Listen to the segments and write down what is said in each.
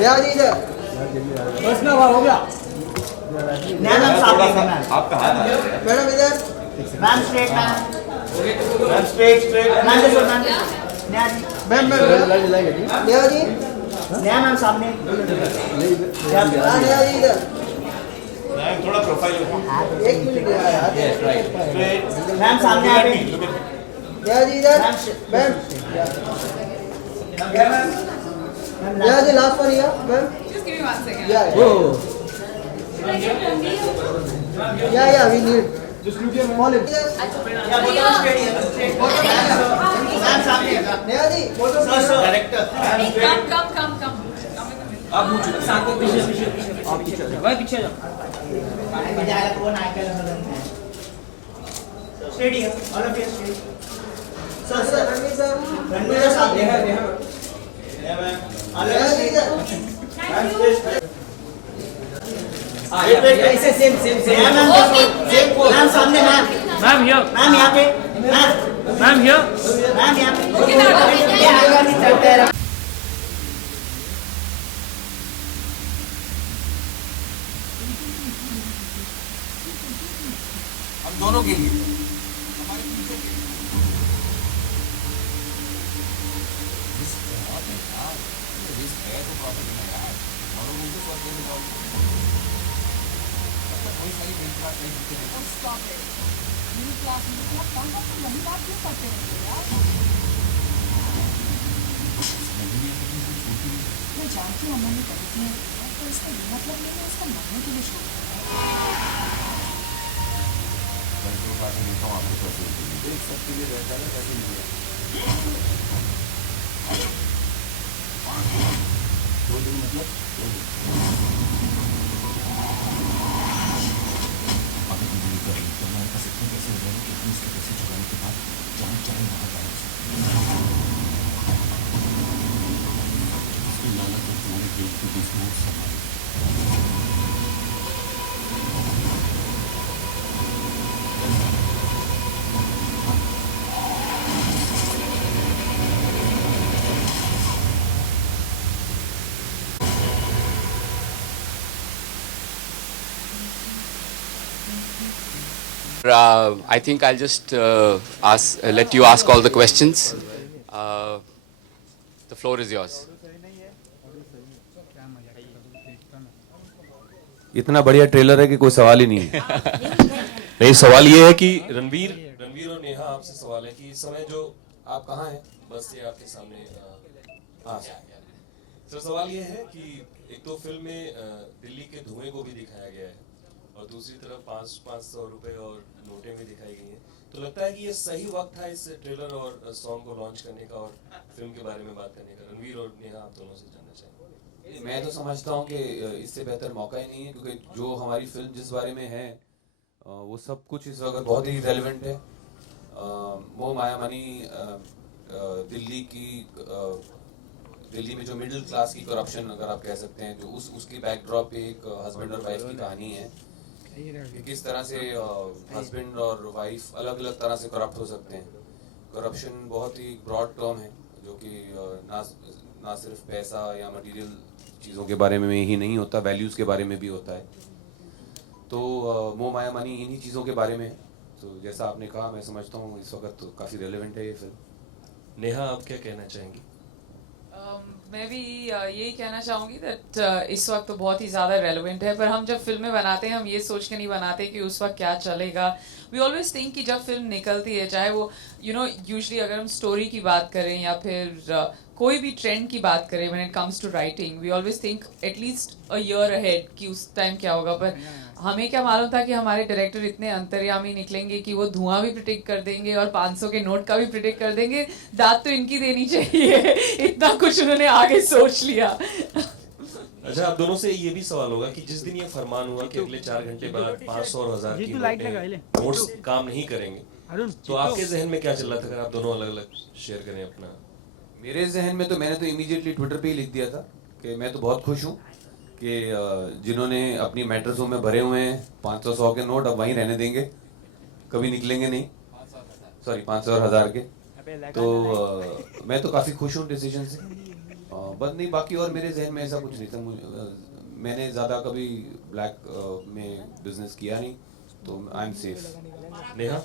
भैया जी इधर बस ना हो गया मैम सामने मैम आपका हाथ आ रहा है। मैडम इधर ma'am straight ma'am straight ma'am देखो मैम नया जी मैम भैया जी नया मैम सामने हाँ भैया जी इधर थोड़ा प्रोफाइल एक मिनट यार मैम सामने आ गए भैया जी इधर मैम भैया जी last one here ma'am Just give me 1 second. yeah we need call him ma'am सामने भैया जी डायरेक्टर Come. आप मुझे साथ में पीछे आप पीछे भाई पीछे जाओ विधायक को नायक स्टेडी है all of you steady sir Ranveer sir Ranveer सामने है ऑल ऑफ यू ऐसे सेम मैम सामने मैम मैम हियर मैम यहाँ पे मैम हियर मैम यहाँ पे हम दोनों के लिए Stop it. Middle class कौन सा तुम वही बात क्यों करते रहते हो यार? मैं जानती हूँ अम्मा ने गलतियाँ की हैं, पर इसका ये मतलब नहीं है उसका मानने के लिए छोड़ दिया। एक सबके लिए रहता है कैसे नहीं दो दिन मतलब I think I'll just let you ask all the questions. The floor is yours. इतना बढ़िया ट्रेलर है कि कोई सवाल ही नहीं है। नहीं, सवाल ये है कि रणवीर और नेहा आपसे सवाल है कि इस समय जो आप कहाँ हैं, बस ये आपके सामने सर सवाल ये है कि एक तो फिल्म में दिल्ली के धुएं को भी दिखाया गया है और दूसरी तरफ 500 रुपए और नोटें भी दिखाई गई हैं, तो लगता है कि ये सही वक्त था इस ट्रेलर और सॉन्ग को लॉन्च करने का और फिल्म के बारे में बात करने का। रणवीर और नेहा आप दोनों से जानना चाहेंगे। मैं तो समझता हूँ कि इससे बेहतर मौका ही नहीं है, क्योंकि जो हमारी फिल्म जिस बारे में है वो सब कुछ इस वक्त बहुत ही रेलेवेंट है। मोह माया मनी दिल्ली में जो मिडिल क्लास की करप्शन अगर आप कह सकते हैं, जो उसके बैकड्रॉप पे एक हस्बैंड और वाइफ की कहानी है कि किस तरह से हस्बैंड और वाइफ अलग अलग तरह से करप्ट हो सकते हैं। करप्शन बहुत ही ब्रॉड टर्म है जो कि ना सिर्फ पैसा या मटेरियल चीज़ों के बारे में ही नहीं होता, वैल्यूज़ के बारे में भी होता है। तो मोह माया मनी इन्हीं चीज़ों के बारे में है। तो जैसा आपने कहा, मैं समझता हूँ इस वक्त तो काफ़ी रेलेवेंट है ये फिल्म। नेहा आप क्या कहना चाहेंगी? मैं भी यही कहना चाहूँगी दैट इस वक्त तो बहुत ही ज़्यादा रेलेवेंट है, पर हम जब फिल्में बनाते हैं हम ये सोच के नहीं बनाते कि उस वक्त क्या चलेगा। वी ऑलवेज थिंक कि जब फिल्म निकलती है, चाहे वो यूजुअली अगर हम स्टोरी की बात करें या फिर कोई भी ट्रेंड की बात करें, when it comes to writing we always think at least a year ahead कि उस टाइम क्या होगा। पर हमें क्या मालूम था कि हमारे डायरेक्टर इतने अंतर्यामी निकलेंगे कि वो धुआं भी प्रिडिक्ट कर देंगे और 500 के नोट का भी प्रिडिक्ट कर देंगे। दाद तो इनकी देनी चाहिए, इतना कुछ उन्होंने आगे सोच लिया। अच्छा, आप दोनों से ये भी सवाल होगा कि जिस दिन ये फरमान हुआ कि अगले 4 घंटे बाद 500 और 1000 की नोट्स काम नहीं करेंगे, तो आपके जहन में क्या चल रहा था? अगर आप दोनों अलग अलग शेयर करें अपना। मेरे जहन में तो मैंने तो इमीडिएटली ट्विटर पे ही लिख दिया था कि मैं तो बहुत खुश हूँ कि जिन्होंने अपनी मैट्रेसों में भरे हुए हैं 500-100 के नोट अब वहीं रहने देंगे, कभी निकलेंगे नहीं। सॉरी 500 और 1000 के। तो मैं तो काफ़ी खुश हूँ डिसीजन से। बस नहीं, बाकी और मेरे जहन में ऐसा कुछ नहीं था। मैंने ज़्यादा कभी ब्लैक में बिजनेस किया नहीं, तो आई एम सेफ। नेहा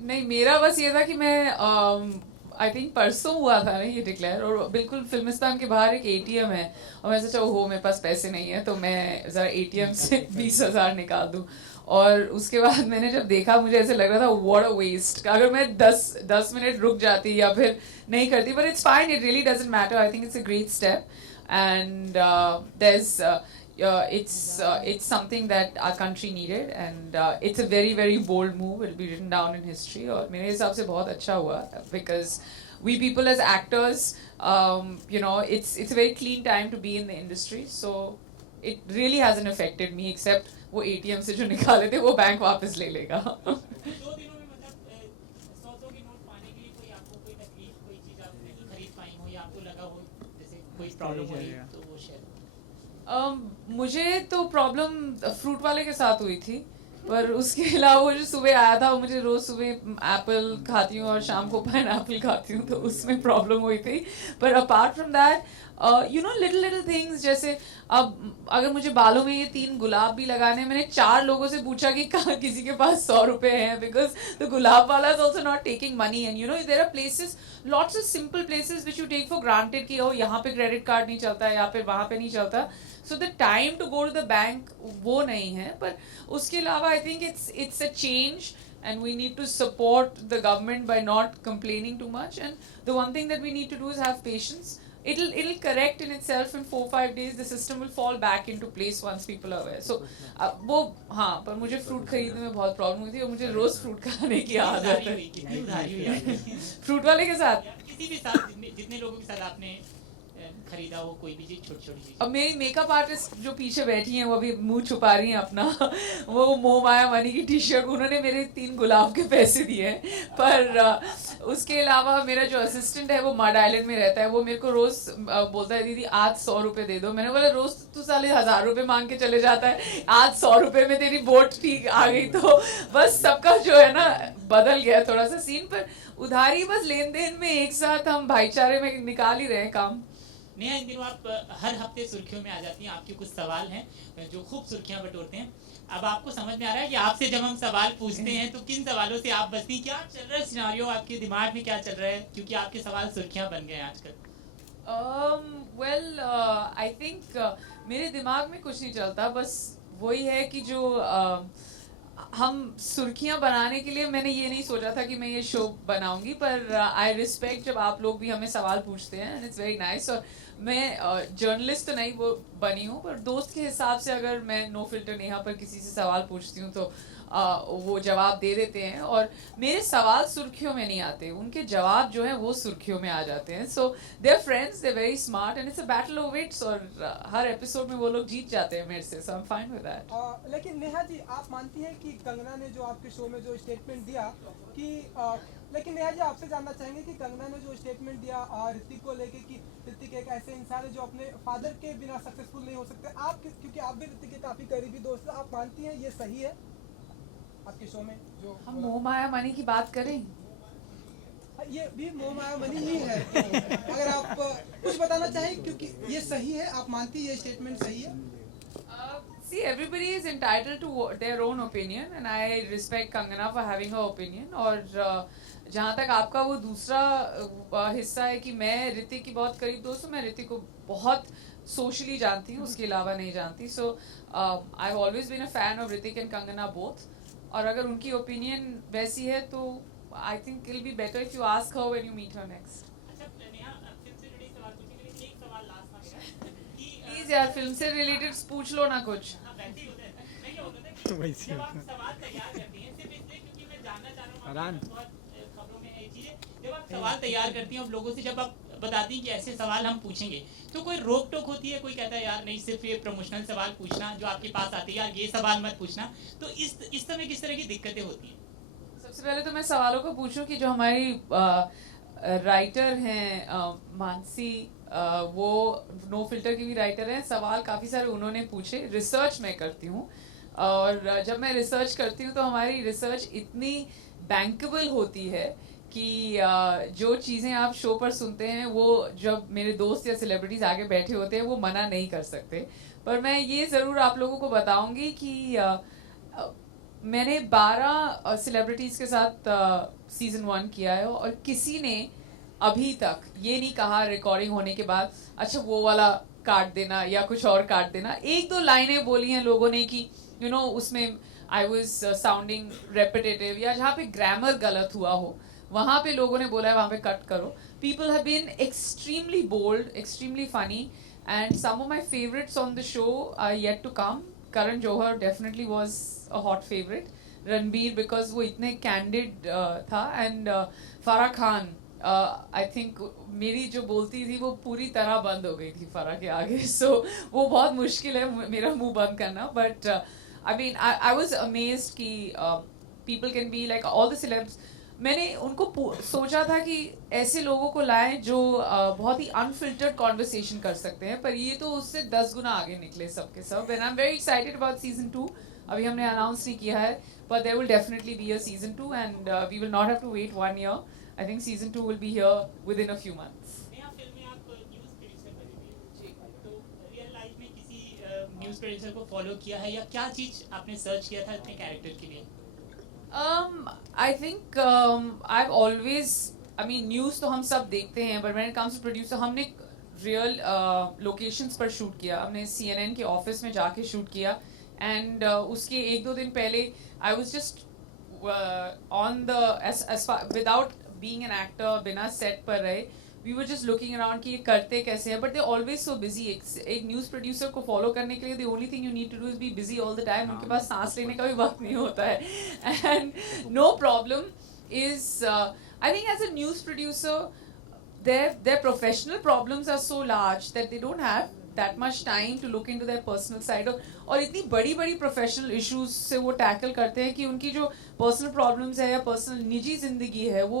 नहीं, मेरा बस ये था कि मैं आई थिंक परसों हुआ था ना ये डिक्लेयर, और बिल्कुल फिल्मिस्तान के बाहर एक एटीएम है और मैं सोचा हो मेरे पास पैसे नहीं है तो मैं ज़रा एटीएम से 20,000 निकाल दूँ। और उसके बाद मैंने जब देखा मुझे ऐसे लग रहा था व्हाट अ वेस्ट, अगर मैं 10 मिनट रुक जाती या फिर नहीं करती, but it's fine, it really doesn't matter. I think it's a great step and it's something that our country needed, and it's a very very bold move. It will be written down in history, और मेरे हिसाब से बहुत अच्छा हुआ, because we people as actors, it's a very clean time to be in the industry, so it really hasn't affected me, except वो ATM से जो निकाले थे वो बैंक वापस ले लेगा। 2 दिनों में मतलब 100 के नोट पाने के लिए कोई आपको कोई तकलीफ, कोई चीज़ आप नहीं खरीद पाई हो या आपको लगा हो जैसे कोई प्रॉब्लम हो रही है, तो वो शेयर। मुझे तो प्रॉब्लम फ्रूट वाले के साथ हुई थी, पर उसके अलावा वो जो सुबह आया था, मुझे रोज सुबह एप्पल खाती हूँ और शाम को पाइनएप्पल खाती हूँ, तो उसमें प्रॉब्लम हुई थी। पर apart from that little things, जैसे अब अगर मुझे बालों में ये 3 गुलाब भी लगाने, मैंने 4 लोगों से पूछा कि कहाँ किसी के पास 100 रुपए हैं, बिकॉज द गुलाब वाला is also not taking money, and there are places, lots of simple places which you take for granted कि यहाँ पे क्रेडिट कार्ड नहीं चलता है या फिर वहाँ पे नहीं चलता, so the time to go to the bank वो नहीं है। पर उसके अलावा I think it's a change, and we need to support the government by not complaining too much, and the one thing that we need to do is have patience. It'll correct in itself in 4-5 days. The system will fall back into place once people are aware. So वो हाँ, पर मुझे fruit खरीदने में बहुत problem हुई थी और मुझे रोज फ्रूट खाने की आदत है। कितनी उधारी हुई आपकी? फ्रूट वाले के साथ, किसी भी साथ जितने लोगों के साथ आपने खरीदा हो कोई भी चीज, छोटी छोटी चीज। अब मेरी मेकअप आर्टिस्ट जो पीछे बैठी हैं वो अभी मुंह छुपा रही हैं अपना, वो मोह माया मनी की टी-शर्ट, उन्होंने मेरे 3 गुलाब के पैसे दिए हैं। पर उसके अलावा मेरा जो असिस्टेंट है वो मड आइलैंड में रहता है, वो मेरे को रोज बोलता है दीदी आज 100 रुपए दे दो। मैंने बोला रोज तू साले 1000 रुपए मांग के चले जाता है, आज 100 रुपए में तेरी बोट ठीक आ गई। तो बस सबका जो है ना बदल गया थोड़ा सा सीन, पर उधारी बस लेन देन में एक साथ हम भाईचारे में निकाल ही रहे हैं काम। नेहा, इन दिनों आप हर हफ्ते सुर्खियों में आ जाती हैं, आपके कुछ सवाल हैं जो खूब सुर्खियां बटोरते हैं। अब आपको समझ में आ रहा है कि आपसे जब हम सवाल पूछते हैं तो किन सवालों से आप बचती, क्या चल रहा है सिनेरियो आपके दिमाग में, क्या चल रहा है, क्योंकि आपके सवाल सुर्खियां बन गए हैं आजकल। वेल आई थिंक मेरे दिमाग में कुछ नहीं चलता, बस वही है कि जो हम सुर्खियां बनाने के लिए मैंने ये नहीं सोचा था कि मैं ये शो बनाऊंगी, पर आई रिस्पेक्ट जब आप लोग भी हमें सवाल पूछते हैं, एंड इट्स वेरी नाइस। और मैं जर्नलिस्ट तो नहीं वो बनी हूँ, पर दोस्त के हिसाब से अगर मैं नो फिल्टर नेहा पर किसी से सवाल पूछती हूँ तो वो जवाब दे देते हैं, और मेरे सवाल सुर्खियों में नहीं आते, उनके जवाब जो है वो सुर्खियों में आ जाते हैं। So they are friends, they are very smart, and it's a battle of wits, और हर एपिसोड में वो लोग जीत जाते हैं मेरे से, so I am fine with that. लेकिन नेहा जी, आप मानती हैं कि कंगना ने जो आपके शो में जो स्टेटमेंट दिया कि लेकिन नेहा जी आपसे जानना चाहेंगे कि कंगना ने जो स्टेटमेंट दिया ऋतिक को लेके कि ऋतिक एक ऐसे इंसान है जो अपने फादर के बिना सक्सेसफुल नहीं हो सकते, आप क्योंकि आप भी ऋतिक के काफी करीबी दोस्त हैं, आप मानती हैं ये सही है आपके शो में? जो हम मोह माया मनी की बात करें, ये भी मोह माया मनी ही है, तो अगर आप कुछ बताना चाहें क्योंकि ये सही है, आप मानती है ये स्टेटमेंट सही है? See, everybody is entitled to their own opinion, and I respect Kangana for having her opinion. और जहाँ तक आपका वो दूसरा हिस्सा है कि मैं ऋतिक की बहुत करीब दोस्त हूँ, मैं ऋतिक को बहुत सोशली जानती हूँ, उसके अलावा नहीं जानती। So I have always been a fan of Hrithik and Kangana both, और अगर उनकी ओपिनियन वैसी है तो I think it will be better if you ask her when you meet her next. Please यार, फिल्म से रिलेटेड पूछ लो ना कुछ। जब आप सवाल तैयार करती हैं, सिर्फ इसलिए क्योंकि मैं जानना चाह रहा हूँ, बहुत खबरों में है चीजें, जब आप सवाल तैयार करती हैं और लोगों से जब आप बताती हैं कि ऐसे सवाल हम पूछेंगे, तो कोई रोक टोक होती है? कोई कहता है यार नहीं, सिर्फ ये प्रमोशनल सवाल पूछना जो आपके पास आते हैं, यार ये सवाल मत पूछना, तो इस समय किस तरह की दिक्कतें होती हैं? सबसे पहले तो मैं सवालों को पूछूं कि जो हमारी राइटर हैं मानसी, वो नो फिल्टर की भी राइटर हैं, सवाल काफ़ी सारे उन्होंने पूछे। रिसर्च मैं करती हूँ, और जब मैं रिसर्च करती हूँ तो हमारी रिसर्च इतनी बैंकेबल होती है कि जो चीज़ें आप शो पर सुनते हैं वो जब मेरे दोस्त या सेलिब्रिटीज़ आगे बैठे होते हैं वो मना नहीं कर सकते। पर मैं ये ज़रूर आप लोगों को बताऊंगी कि मैंने 12 सेलिब्रिटीज़ के साथ सीज़न 1 किया है और किसी ने अभी तक ये नहीं कहा रिकॉर्डिंग होने के बाद अच्छा वो वाला काट देना या कुछ और काट देना। एक दो लाइनें बोली हैं लोगों ने कि यू नो उसमें आई वॉज साउंडिंग रेपिटेटिव या जहाँ पे ग्रामर गलत हुआ हो वहाँ पे लोगों ने बोला है वहाँ पे कट करो। People have been extremely bold, extremely funny and some of my favourites on the show are yet to come. Karan Johar definitely was a hot favourite. Ranbir because वो इतने कैंडिड था and Farah Khan I think मेरी जो बोलती थी वो पूरी तरह बंद हो गई थी फराह के आगे। सो वो बहुत मुश्किल है मेरा मुंह बंद करना। But I mean I was amazed कि people can be like all the celebs. मैंने उनको सोचा था कि ऐसे लोगों को लाएं जो बहुत ही अनफिल्टर्ड कॉन्वर्सेशन कर सकते हैं, पर ये तो उससे 10 गुना आगे निकले सबके सब। And I am very excited about season 2। अभी हमने अनाउंस नहीं किया है but there will definitely be a season 2 and we will not have to wait 1 year. I think season 2 will be here within a few months. Film में आप news producer बने थे, तो रियल लाइफ में किसी न्यूज़ प्रोड्यूसर को follow किया है या क्या चीज़ आपने सर्च किया था अपने कैरेक्टर के लिए? I think I've always, I mean news तो हम सब देखते हैं, but when it comes to producer हमने रियल लोकेशंस पर शूट किया। हमने CNN के ऑफिस में जाके शूट किया एंड उसके 1-2 दिन पहले I was just on the without being an actor, बिना सेट पर रहे we were just looking around कि ये करते कैसे हैं। But they always so busy. एक न्यूज़ प्रोड्यूसर को फॉलो करने के लिए the only thing you need to do is be busy all the time. उनके पास सांस लेने का भी वक्त नहीं होता है and no problem is I think as a news producer their professional problems are so large that they don't have that much time to look into their personal side और इतनी बड़ी बड़ी प्रोफेशनल इश्यूज से वो tackle करते हैं कि उनकी जो पर्सनल प्रॉब्लम्स है या पर्सनल निजी जिंदगी है वो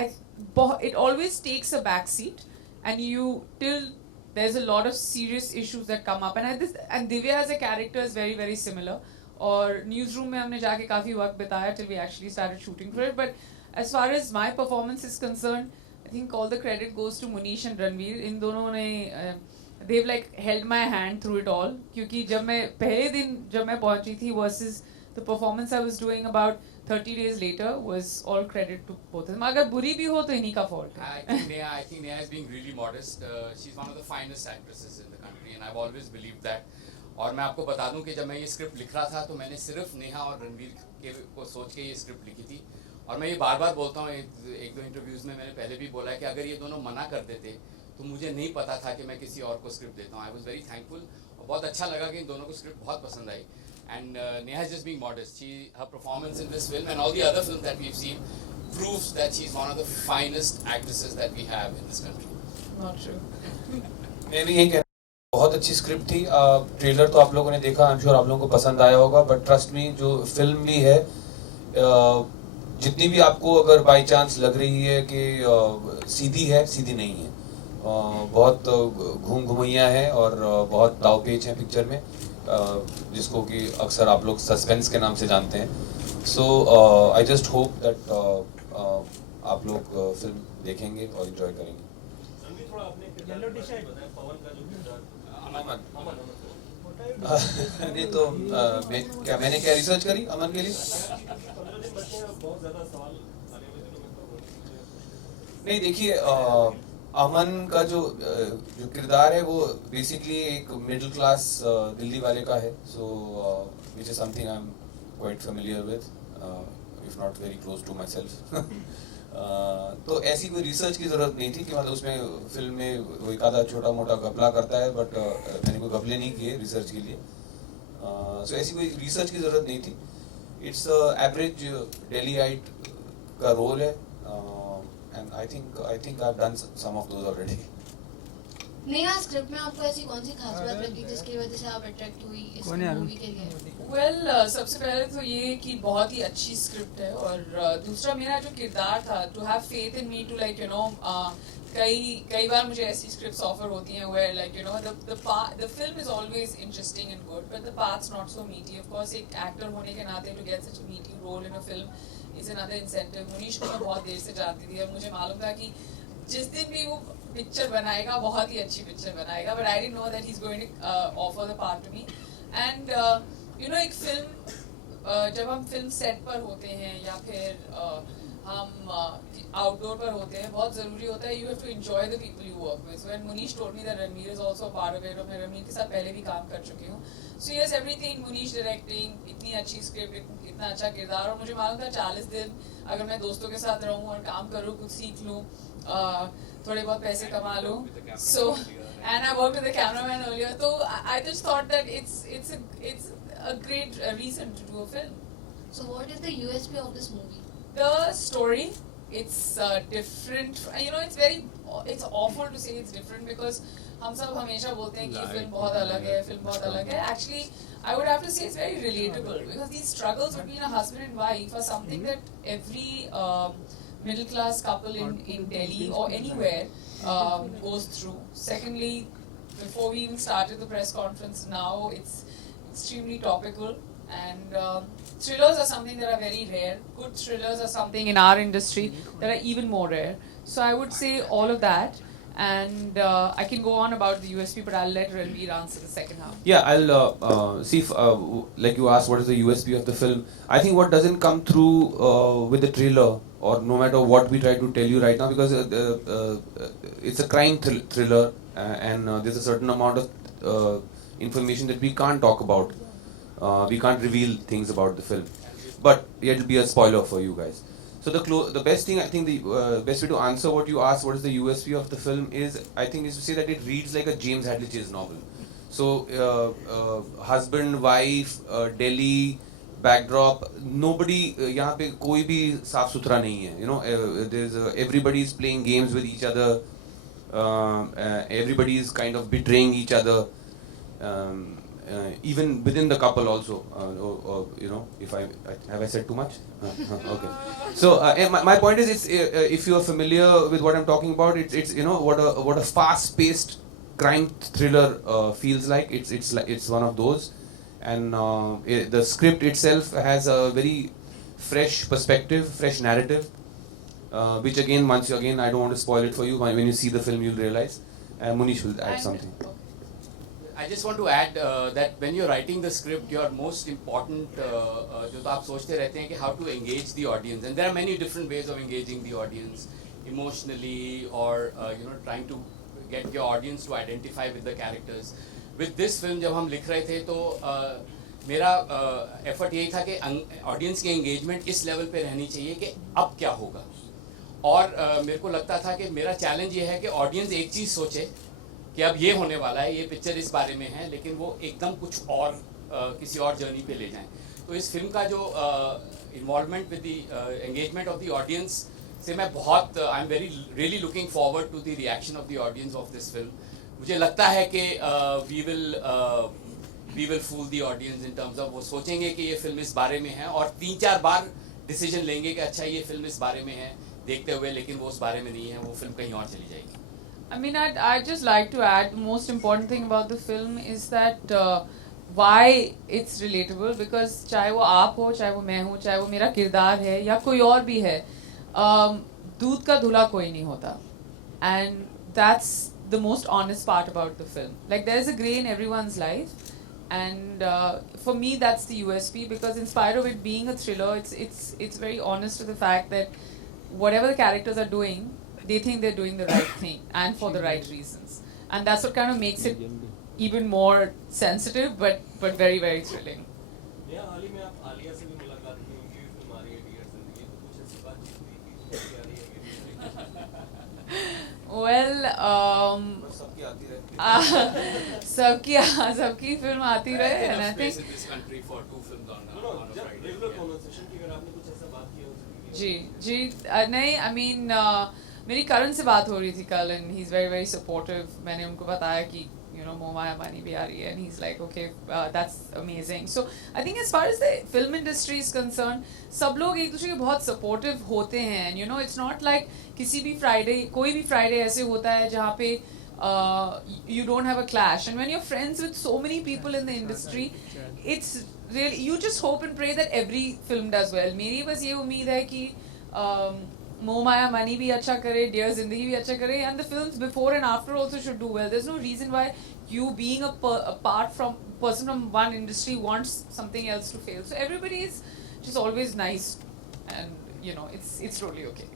it always takes a back seat and you till there's a lot of serious issues that come up and Divya as a character is very very similar और न्यूज़ रूम में हमने जाके काफ़ी वक्त बिताया till we actually started shooting for it. But as far as my performance is concerned, I think all the credit goes to Munish and Ranveer. इन दोनों ने they've like held my hand through it all. क्योंकि जब मैं पहले दिन जब मैं पहुंची थी versus the performance I was doing about 30 days later was all credit to both of them. अगर बुरी भी हो तो इन्हीं का fault है. I think Neha is being really modest. She's one of the finest actresses in the country and I've always believed that. और मैं आपको बता दूं कि जब मैं ये स्क्रिप्ट लिख रहा था तो मैंने सिर्फ नेहा और रणवीर को सोच के ये स्क्रिप्ट लिखी थी। और मैं ये बार बार बोलता हूँ, 1-2 इंटरव्यूज़ में मैंने पहले भी बोला है कि अगर ये दोनों मना कर देते तो मुझे नहीं पता था कि मैं किसी और को स्क्रिप्ट देता हूँ। आई वॉज वेरी थैंकफुल और बहुत अच्छा लगा कि इन दोनों को स्क्रिप्ट बहुत पसंद आई। And Neha is just being modest. Her performance in this film and all the other film that we have seen proves that she is one of the finest actresses that we have in this country. Not true. मैं भी यही कह बहुत अच्छी script थी। Trailer तो आप लोगों ने देखा, आई एम श्योर आप लोगों को पसंद आया होगा। बट ट्रस्ट मी, जो फिल्म भी है, जितनी भी आपको अगर बाय चांस लग रही है कि सीधी है, सीधी नहीं है। बहुत घूमैया है और बहुत दाव पेच है पिक्चर में, जिसको कि अक्सर आप लोग सस्पेंस के नाम से जानते हैं। सो आई जस्ट होप दैट आप लोग फिल्म देखेंगे और एंजॉय करेंगे। नहीं तो मैंने क्या रिसर्च करी अमन के लिए? नहीं, देखिए, अमन का जो किरदार है वो बेसिकली एक मिडिल क्लास दिल्ली वाले का है। So which is something I am quite familiar with, if not very close to myself. तो ऐसी कोई रिसर्च की जरूरत नहीं थी कि मतलब उसमें फिल्म में वो एक आधा छोटा मोटा घपला करता है, बट मैंने कोई घपले नहीं किए रिसर्च के लिए। सो ऐसी कोई रिसर्च की जरूरत नहीं थी। इट्स एवरेज डेलीआइट का रोल है and I think I have done some of those already. Neha, script में आपको ऐसी कौन सी खास बात लगी जिसकी वजह से आप अट्रैक्ट हुई इस मूवी के लिए? Well, सबसे पहले तो ये कि बहुत ही अच्छी स्क्रिप्ट है और दूसरा मेरा जो किरदार था, to have faith in me to like you know, कई बार मुझे ऐसी स्क्रिप्ट्स ऑफर होती हैं where like you know the film is always interesting and good but the parts not so meaty. Of course एक एक्टर होने के नाते to get such a meaty role in a film is another incentive. Munish को मैं बहुत देर से जानती थी और मुझे मालूम था कि जिस दिन भी वो पिक्चर बनाएगा बहुत ही अच्छी पिक्चर बनाएगा. But I didn't know that he is going to offer the part to me. And you know एक फिल्म जब हम फिल्म सेट पर होते हैं या फिर हम आउटडोर पर होते हैं, बहुत ज़रूरी होता है you have to enjoy the people you work with. So when Munish told me that Ranveer is also part of it, और मैं रणवीर के साथ पहले भी काम कर चुकी हूँ. So yes everything, Munish directing, इतनी अच्छी स्क्रिप्ट, इतना अच्छा किरदार, और मुझे मालूम था 40 दिन अगर मैं दोस्तों के साथ रहूँ और काम करूँ, कुछ सीख लूँ, थोड़े बहुत पैसे कमा लूँ. सो and I worked with the cameraman earlier, so I just thought that it's a great reason to do a film. So what is the USP of this movie? The story, it's different. You know, it's awful to say it's different because हम सब हमेशा बोलते हैं कि ये film बहुत अलग है, फिल्म बहुत अलग है. Actually, I would have to say it's very relatable because these struggles between a husband and wife are something that every middle class couple in Delhi or anywhere goes through. Secondly, before we even started the press conference, now it's extremely topical, and thrillers are something that are very rare. Good thrillers are something in our industry that are even more rare. So I would say all of that, and I can go on about the USP, but I'll let Ranveer answer the second half. Yeah, I'll see if, like you asked, what is the USP of the film? I think what doesn't come through with the trailer, or no matter what we try to tell you right now, because it's a crime thriller, and there's a certain amount of information that we can't talk about. We can't reveal things about the film, but it'll be a spoiler for you guys. So the best thing, I think, the best way to answer what you asked, what is the USP of the film, is I think is to say that it reads like a James Hadley Chase novel. So husband, wife, Delhi backdrop, nobody यहाँ पे कोई भी साफ सुथरा नहीं है. You know, there's everybody is playing games with each other. Everybody is kind of betraying each other. Even within the couple also, you know, if have I said too much? Okay. So my point is, it's if you are familiar with what I'm talking about, it's you know what a fast-paced crime thriller feels like. It's one of those, and the script itself has a very fresh perspective, fresh narrative, which once again I don't want to spoil it for you. When you see the film, you'll realize. Munish will add something. I just want to add that when you're writing the script, your most important जो तो आप सोचते रहते हैं कि how to engage the audience, and there are many different ways of engaging the audience emotionally, or you know, trying to get your audience to identify with the characters. With this film जब हम लिख रहे थे तो मेरा effort यही था कि audience की engagement इस level पे रहनी चाहिए कि अब क्या होगा, और मेरे को लगता था कि मेरा challenge ये है कि audience एक चीज़ सोचे कि अब ये होने वाला है, ये पिक्चर इस बारे में है, लेकिन वो एकदम कुछ और किसी और जर्नी पे ले जाएं. तो इस फिल्म का जो involvement with the engagement of the audience से मैं बहुत I am really looking forward to the reaction of the audience of this film. मुझे लगता है कि we will fool the audience in terms of वो सोचेंगे कि ये फिल्म इस बारे में है, और 3-4 बार डिसीजन लेंगे कि अच्छा ये फिल्म इस बारे में है देखते हुए, लेकिन वो उस बारे में नहीं है, वो फिल्म कहीं और चली जाएगी. I mean, I'd just like to add, the most important thing about the film is that why it's relatable, because चाहे वो आप हो, चाहे वो मैं हूँ, चाहे वो मेरा किरदार है या कोई और भी है, दूध का धुला कोई नहीं होता. And that's the most honest part about the film. Like, there's a gray in everyone's life, and for me that's the USP, because in spite of it being a thriller, it's very honest to the fact that whatever the characters are doing, they think they're doing the right thing and for the right reasons, and that's what kind of makes it even more sensitive, but very, very thrilling. हाल ही में आप आलिया से भी मुलाकात की, उनकी भी film आ रही है डियर जिंदगी, तो कुछ ऐसी बातचीत हुई कि कैसी आ रही है? Well, सबकी आती रहती है. सबकी फिल्म आती रहे, and I think in this country for 2 films on a जब Friday. रेगुलर कन्वर्सेशन की अगर आपने कुछ ऐसा बात की हो जी नहीं, I mean मेरी करण से बात हो रही थी कल, and he's very, very supportive. मैंने उनको बताया कि you know मोमाया मानी भी आ रही है, and he's like okay, that's amazing. So I think as far as the film industry is concerned, सब लोग एक दूसरे के बहुत supportive होते हैं, and you know it's not like किसी भी Friday, कोई भी Friday ऐसे होता है जहाँ पे you don't have a clash, and when you're friends with so many people in the industry, it's really you just hope and pray that every film does well. मेरी बस ये उम्मीद है कि मोह माया मनी भी अच्छा करे, डियर जिंदगी भी अच्छा करे, and the films before and after also should do well. There's no reason why you being apart from person from one industry wants something else to fail. So everybody is just always nice, and you know it's totally okay.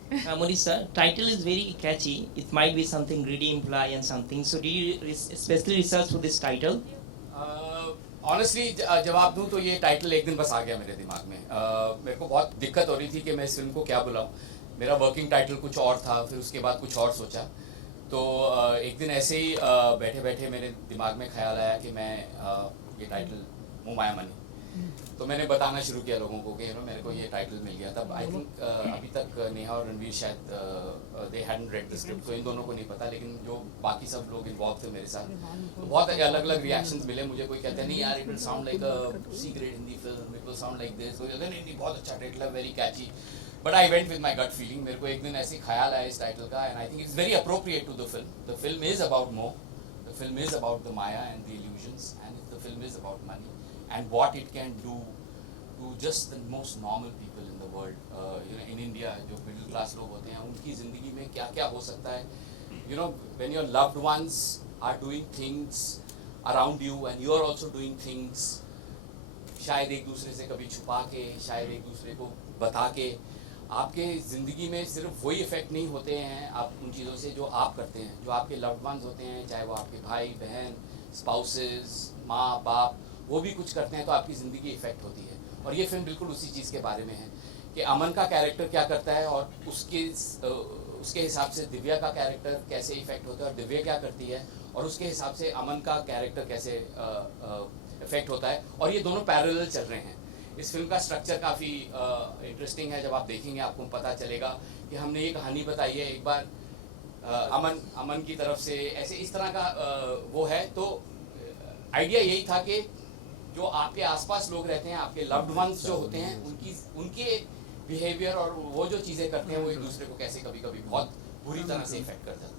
Melissa, title is very catchy. It might be something greedy imply and something. So did you especially research for this title? Honestly जवाब दूं तो ये title एक दिन बस आ गया मेरे दिमाग में. मेरे को बहुत दिक्कत हो रही थी कि मैं इस फिल्म को क्या बुलाऊं. मेरा वर्किंग टाइटल कुछ और था, फिर उसके बाद कुछ और सोचा. तो एक दिन ऐसे ही बैठे बैठे मेरे दिमाग में ख्याल आया कि मैं ये टाइटल मोह माया मनी, तो मैंने बताना शुरू किया लोगों को कि मेरे को ये टाइटल मिल गया. तब आई थिंक अभी तक नेहा और रणवीर शायद दे हैडंट रेड द स्क्रिप्ट, तो इन दोनों को नहीं पता. लेकिन जो बाकी सब लोग इन्वॉल्व थे मेरे साथ, तो बहुत अलग अलग रिएक्शंस मिले मुझे. कोई कहते नहीं यार it will sound like a C grade Hindi film, it will sound like this. कोई कहते नहीं बहुत अच्छा टाइटल है, very catchy. But I went with my gut feeling. मेरे को एक दिन ऐसे ख्याल आया इस टाइटल का, and I think it's very appropriate to the film. The film is about moh, the film is about the maya and the illusions, and the film is about money and what it can do to just the most normal people in the world. In India, जो middle class लोग होते हैं, उनकी ज़िंदगी में क्या क्या हो सकता है. When your loved ones are doing things around you and you are also doing things, शायद एक दूसरे से कभी छुपा के, शायद एक दूसरे को बता के, आपके ज़िंदगी में सिर्फ वही इफ़ेक्ट नहीं होते हैं आप उन चीज़ों से जो आप करते हैं. जो आपके लव्ड वंस होते हैं, चाहे वो आपके भाई बहन, स्पाउसेस, माँ बाप, वो भी कुछ करते हैं तो आपकी ज़िंदगी इफ़ेक्ट होती है. और ये फिल्म बिल्कुल उसी चीज़ के बारे में है कि अमन का कैरेक्टर क्या करता है और उसके हिसाब से दिव्या का कैरेक्टर कैसे इफेक्ट होता है, और दिव्या क्या करती है और उसके हिसाब से अमन का कैरेक्टर कैसे इफेक्ट होता है. और ये दोनों पैरेलल चल रहे हैं. इस फिल्म का स्ट्रक्चर काफ़ी इंटरेस्टिंग है. जब आप देखेंगे आपको पता चलेगा कि हमने ये कहानी बताई है. एक बार अमन की तरफ से ऐसे इस तरह का वो है. तो आइडिया यही था कि जो आपके आसपास लोग रहते हैं, आपके लव्ड वंस जो होते हैं, उनके बिहेवियर और वो जो चीज़ें करते हैं वो एक दूसरे को कैसे कभी कभी बहुत बुरी तरह से इफेक्ट कर जाते हैं.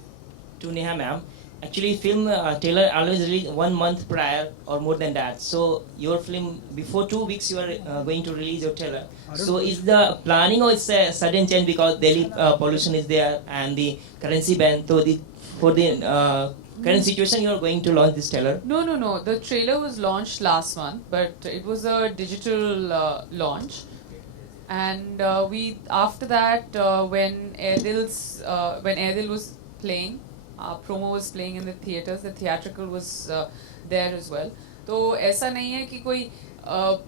To Neha ma'am, actually film trailer always release 1 month prior or more than that. So your film before 2 weeks you are going to release your trailer. So is the planning or it's a sudden change because Delhi pollution is there and the currency ban? So for the current situation you are going to launch this trailer? No. The trailer was launched last month, but it was a digital launch. And we after that when Aerdil was playing, promo was playing in the theaters, the theatrical was there as well. तो ऐसा नहीं है कि कोई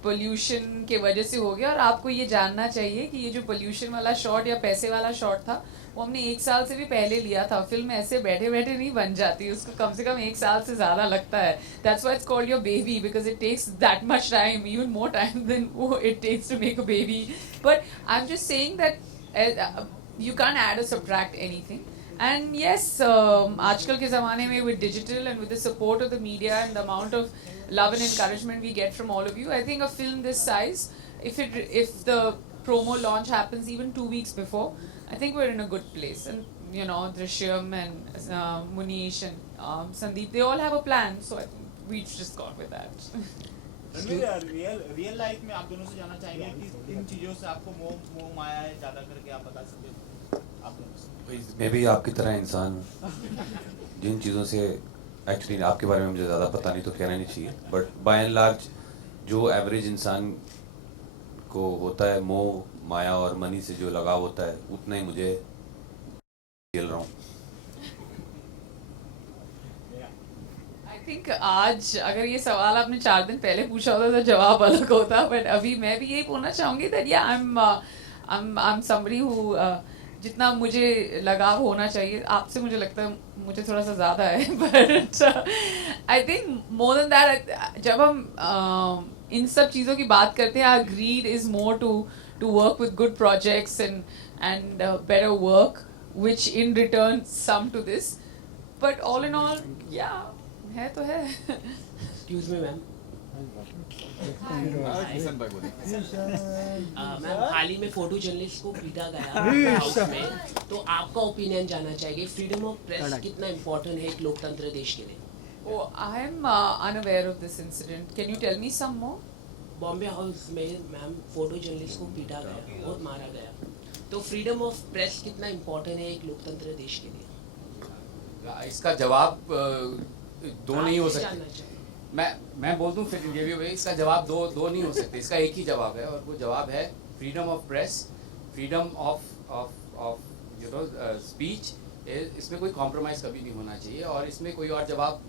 pollution के वजह से हो गया. और आपको ये जानना चाहिए कि ये जो पोल्यूशन वाला शॉट या पैसे वाला शॉट था वो हमने 1 साल से भी पहले लिया था. फिल्म ऐसे बैठे बैठे नहीं बन जाती, उसको कम से कम 1 साल से ज़्यादा लगता है. That's why it's called your baby, because it takes that much time, even more time than it takes to make a baby. But I'm just saying that you can't add or subtract anything. And yes, आजकल के ज़माने में with digital and with the support of the media and the amount of love and encouragement we get from all of you, I think a film this size, if the promo launch happens even 2 weeks before, I think we're in a good place. And Drishyam and Munish and Sandeep, they all have a plan, so I think we just gone with that. Real life में आप दोनों से जानना चाहेंगे कि इन चीज़ों से आपको मोह माया है ज़्यादा करके आप बता सकते हो आप दोनों से. मैं भी आपकी तरह इंसान जिन चीज़ों से एक्चुअली आपके बारे में मुझे ज़्यादा पता नहीं तो कहना नहीं चाहिए, बट बाय एंड लार्ज जो एवरेज इंसान को होता है मोह माया और मनी से जो लगाव होता है उतना ही मुझे खेल रहा हूँ. I think आज अगर ये सवाल आपने 4 दिन पहले पूछा होता तो जवाब अलग होता. बट अभी मैं भी यही बोलना चाहूँगी that yeah, I'm somebody who जितना मुझे लगाव होना चाहिए आपसे मुझे लगता है मुझे थोड़ा सा ज़्यादा है. But I think more than that जब हम इन सब चीज़ों की बात करते हैं, our greed is more to work with good projects and better work, which in return sum to this. But all in all, yeah, है तो है. Excuse me, ma'am. मैम हाल ही में फोटो जर्नलिस्ट को पीटा गया हाउस में, तो आपका ओपिनियन जानना चाहिए. फ्रीडम ऑफ प्रेस कितना इम्पोर्टेंट है एक लोकतंत्र देश के लिए? Oh, I am unaware of this incident. Can you tell me some more? Bombay house में मैम फोटो जर्नलिस्ट को पीटा गया, बहुत मारा गया, तो फ्रीडम ऑफ प्रेस कितना इम्पोर्टेंट है एक लोकतंत्र देश के लिए? इसका जवाब दो नहीं हो सकते। मैं बोल दूं फिर ये भी भाई, इसका जवाब दो नहीं हो सकते, इसका एक ही जवाब है, और वो जवाब है freedom of press, freedom of you know speech. इसमें कोई कॉम्प्रोमाइज कभी नहीं होना चाहिए, और इसमें कोई और जवाब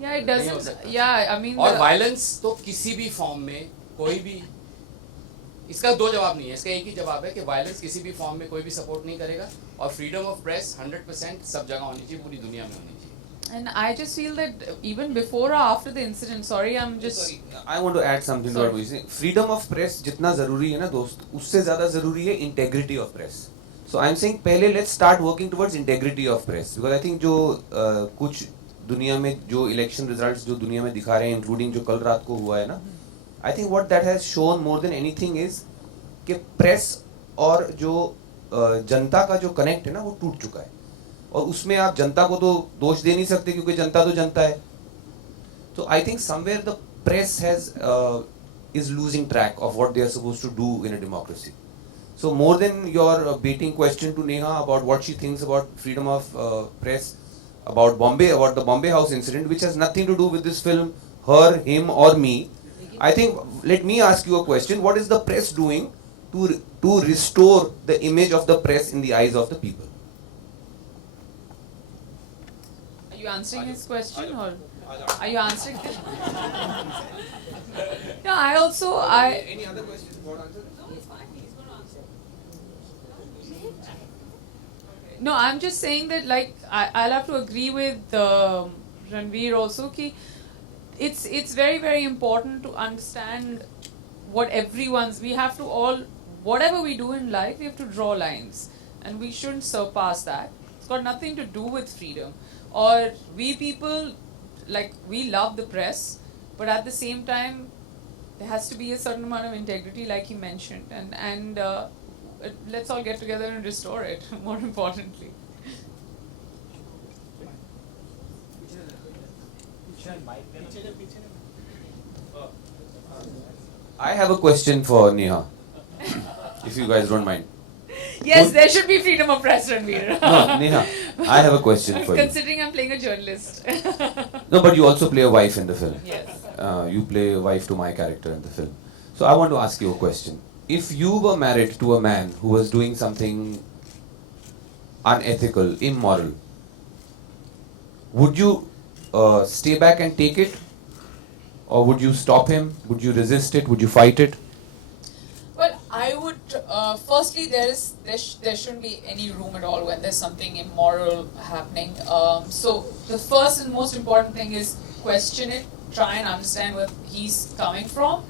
नहीं हो सकता। और वायलेंस तो किसी भी फॉर्म में कोई भी, इसका दो जवाब नहीं है, इसका एक ही जवाब है कि वायलेंस किसी भी फॉर्म में कोई भी सपोर्ट नहीं करेगा, और फ्रीडम ऑफ प्रेस 100% सब जगह होनी चाहिए, पूरी दुनिया में होनी चाहिए। And I just feel that even before or after the incident, I want to add something to what we say. Freedom of press जितना जरूरी है ना दोस्त, उससे ज़्यादा जरूरी है integrity of press. So I'm saying पहले let's start working towards integrity of press, because I think जो कुछ दुनिया में जो election results जो दुनिया में दिखा रहे हैं, including जो कल रात को हुआ है ना, I think what that has shown more than anything is कि press और जो जनता का जो connect है ना, वो टूट चुका है, और उसमें आप जनता को तो दोष दे नहीं सकते, क्योंकि जनता तो जनता है। तो I think somewhere the press has is losing track of what they are supposed to do in a democracy. So more than your baiting question to Neha about what she thinks about freedom of press, about the Bombay House incident, which has nothing to do with this film, her, him or me, I think, let me ask you a question. What is the press doing to restore the image of the press in the eyes of the people? Are you answering his question, or are you answering it? No, any other questions? No, it's fine. He's going to answer. No, I'm just saying that, like, I'll have to agree with Ranveer also ki it's very, very important to understand what we have to all, whatever we do in life, we have to draw lines, and we shouldn't surpass that. It's got nothing to do with freedom. Or we people, like, we love the press, but at the same time, there has to be a certain amount of integrity, like he mentioned, and let's all get together and restore it, more importantly. I have a question for Neha, if you guys don't mind. Yes, there should be freedom of press, Ranveer. No, Neha, I have a question for you. Considering I'm playing a journalist. No, but you also play a wife in the film. Yes. You play a wife to my character in the film. So I want to ask you a question. If you were married to a man who was doing something unethical, immoral, would you stay back and take it? Or would you stop him? Would you resist it? Would you fight it? Well, I would, firstly, there shouldn't be any room at all when there's something immoral happening. So the first and most important thing is question it, try and understand where he's coming from.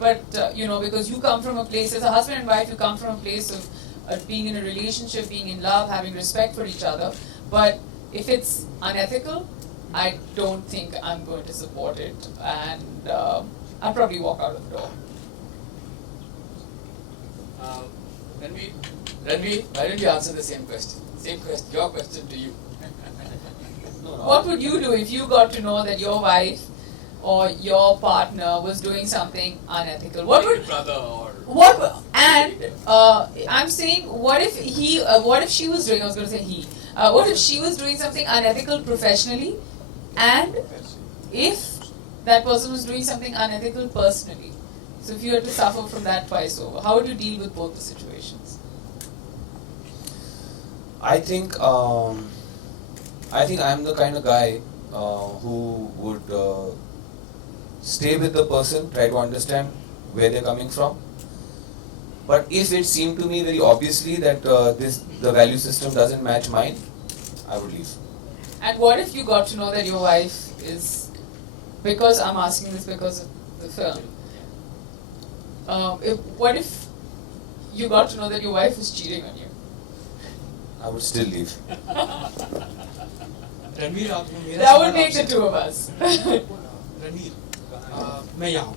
But, because you come from a place, as a husband and wife, you come from a place of being in a relationship, being in love, having respect for each other. But if it's unethical, I don't think I'm going to support it, and I'll probably walk out of the door. Ranveer, why don't you answer the same question? Your question to you. What would you do if you got to know that your wife or your partner was doing something unethical? What would brother or I'm saying, what if she was doing? I was going to say he. What if she was doing something unethical professionally, and if that person was doing something unethical personally? So if you had to suffer from that twice over, how would you deal with both the situations? I think I'm the kind of guy who would stay with the person, try to understand where they're coming from. But if it seemed to me very obviously that the value system doesn't match mine, I would leave. And what if you got to know that your wife is, because I'm asking this because of the film, what if you got to know that your wife was cheating on you? I would still leave. That would make the two of us. Ranveer, मैं यहाँ हूँ।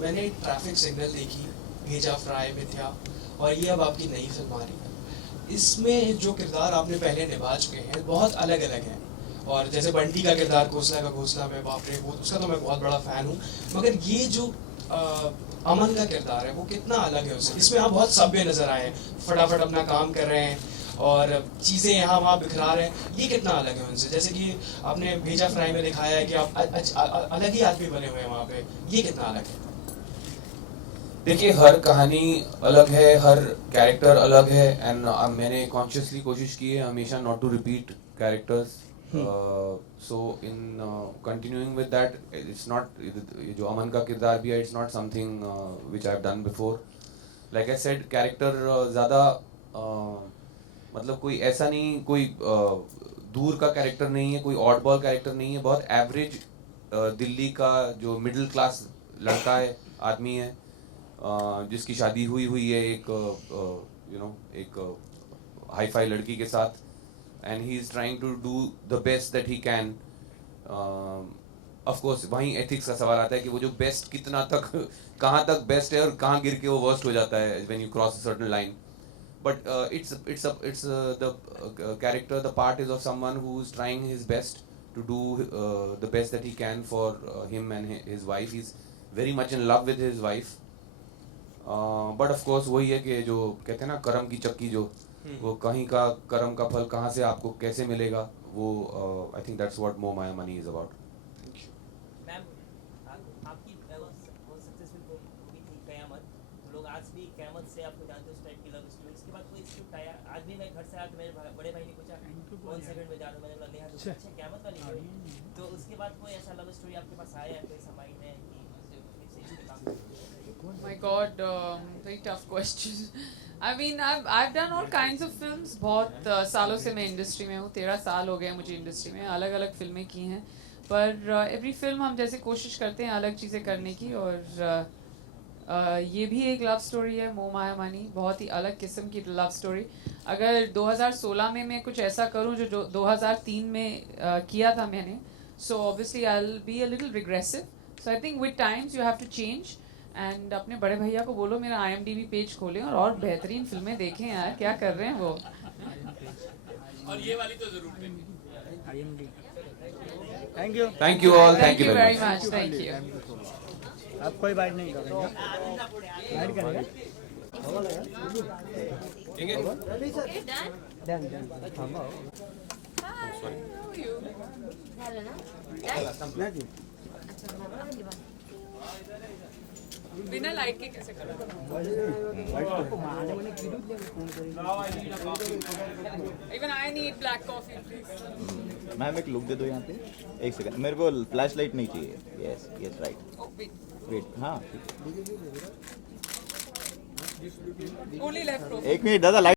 मैंने traffic signal देखी, भेजा fry मिथ्या, और ये अब आपकी नई फिल्म आ रही है। इसमें जो किरदार आपने पहले निभा चुके हैं बहुत अलग अलग हैं, और जैसे बंटी का किरदार घोसला का घोसला में, बाप रे, उसका तो मैं बहुत बड़ा फ़ैन हूँ, मगर ये जो अमन का किरदार है वो कितना अलग है उससे। इसमें आप बहुत सभ्य नजर आए, फटाफट अपना काम कर रहे हैं और चीज़ें यहाँ वहाँ बिखरा रहे हैं, ये कितना अलग है उनसे। जैसे कि आपने भेजा फ्राई में दिखाया है कि आप अलग ही आदमी बने हुए हैं वहाँ पे, ये कितना अलग है? देखिए, हर कहानी अलग है, हर कैरेक्टर अलग है, एंड मैंने कॉन्शियसली कोशिश की है हमेशा not to repeat characters. So in continuing with that, it's not, जो अमन का किरदार भी है, it's not something which I have done before. Like I said, character ज़्यादा मतलब कोई ऐसा नहीं, कोई दूर का कैरेक्टर नहीं है, कोई ऑड बॉल कैरेक्टर नहीं है, बहुत एवरेज दिल्ली का जो मिडिल क्लास लड़का है, आदमी है, जिसकी शादी हुई है एक एक हाई फाई लड़की के साथ, and he is trying to do the best that he can. Of course वहीं एथिक्स का सवाल आता है कि वो जो बेस्ट कितना तक, कहाँ तक बेस्ट है और कहाँ गिर के वो वर्स्ट हो जाता है when you cross a certain line. But it's the character, the part is of someone who is trying his best to do the best that he can for him and his wife. He's very much in love with his wife. But of course वही है कि जो कहते हैं ना, कर्म की चक्की, जो वो कहीं का कर्म का फल कहाँ से आपको कैसे मिलेगा, वो I think that's what Moh Maya Money is about. Ma'am, आपकी वो सक्सेसफुल मूवी थी कयामत, तो लोग आज भी कयामत से आपको जानते हो, उस टाइप की लव स्टोरी। उसके बाद कोई स्क्रिप्ट आया, आज भी मैं घर से आके मेरे बड़े भाई ने पूछा कौन सेकंड में जा रहा हूँ, मैंने बोला नेहा तो अच्छा कयामत वाली है। तो उसके बाद कोई ऐसा लव स्टोरी आपके पास आया है, कोई समाई में My God, very tough question. I mean, I've done all kinds of films. बहुत सालों से मैं इंडस्ट्री में हूँ, 13 साल हो गए मुझे इंडस्ट्री में, अलग अलग फिल्में की हैं। पर एवरी फिल्म हम जैसे कोशिश करते हैं अलग चीज़ें करने की, और ये भी एक लव स्टोरी है, मोह माया मनी, बहुत ही अलग किस्म की लव स्टोरी। अगर 2016 में मैं कुछ ऐसा करूँ जो 2003 में किया था मैंने, so obviously I will be a little regressive. So I think with times you have to change, and अपने बड़े भैया को बोलो मेरा IMDb पेज खोलें और बेहतरीन फिल्में देखें यार, क्या कर रहे हैं वो। और ये वाली तो जरूर देखें। Thank you, thank you all, thank you very much, thank you. आप कोई बात नहीं करेंगे, बात करेंगे। बिना लाइट के कैसे करोगे? Even I need black coffee, please. Ma'am एक लुक दे दो यहाँ पे, एक सेकंड, मेरे को फ्लैश लाइट नहीं चाहिए। यस यस राइट, वेट, हाँ Only left. एक मिनट दादा, लाइट